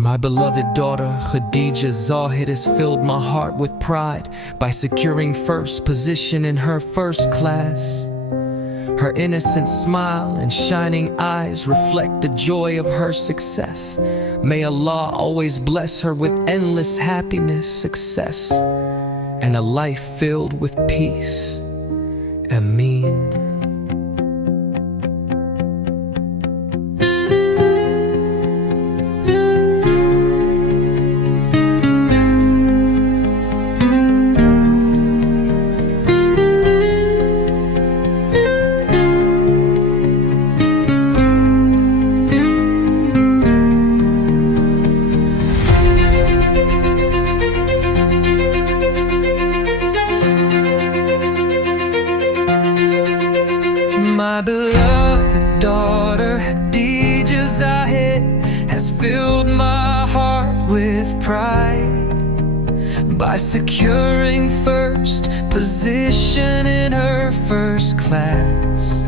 My beloved daughter, Khadija Zahid, has filled my heart with pride by securing first position in her first class. Her innocent smile and shining eyes reflect the joy of her success. May Allah always bless her with endless happiness, success, and a life filled with peace. Ameen. My beloved daughter, Khadija Zahid, has filled my heart with pride by securing first position in her first class.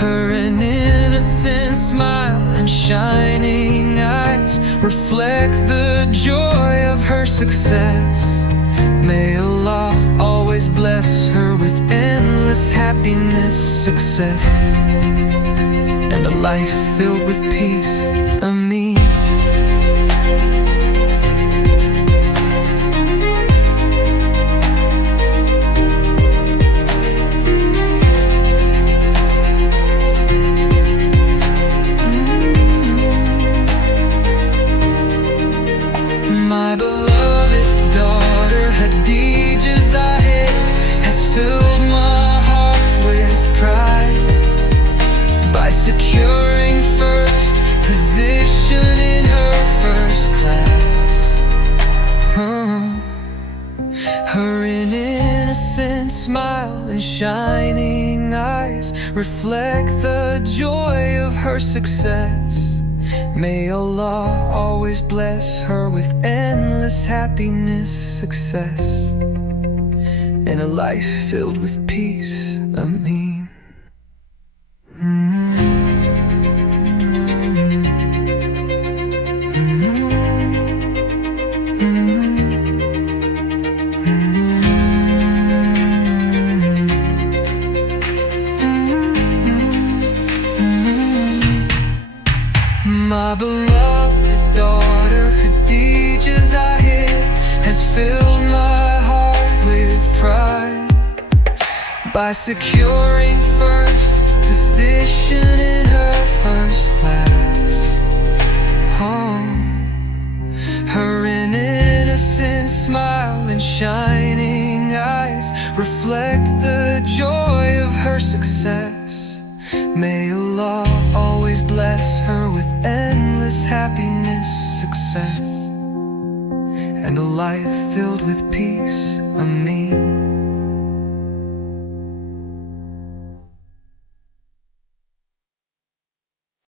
Her innocent smile and shining eyes reflect the joy of her success. May Allah always bless her with endless happiness, success, and a life filled with peace. Ameen. My beloved daughter, Khadija Zahid, has filled my heart with pride by securing first position in her first class. Her innocent smile and shining eyes reflect the joy of her success. May Allah always bless her with endless happiness, success, and a life filled with peace. Ameen. My beloved daughter, Khadija Zahid, has filled my heart with pride by securing first position in her first class. Her innocent smile and shining eyes reflect the joy of her success. May Allah always bless her with endless happiness, success, and a life filled with peace. Ameen.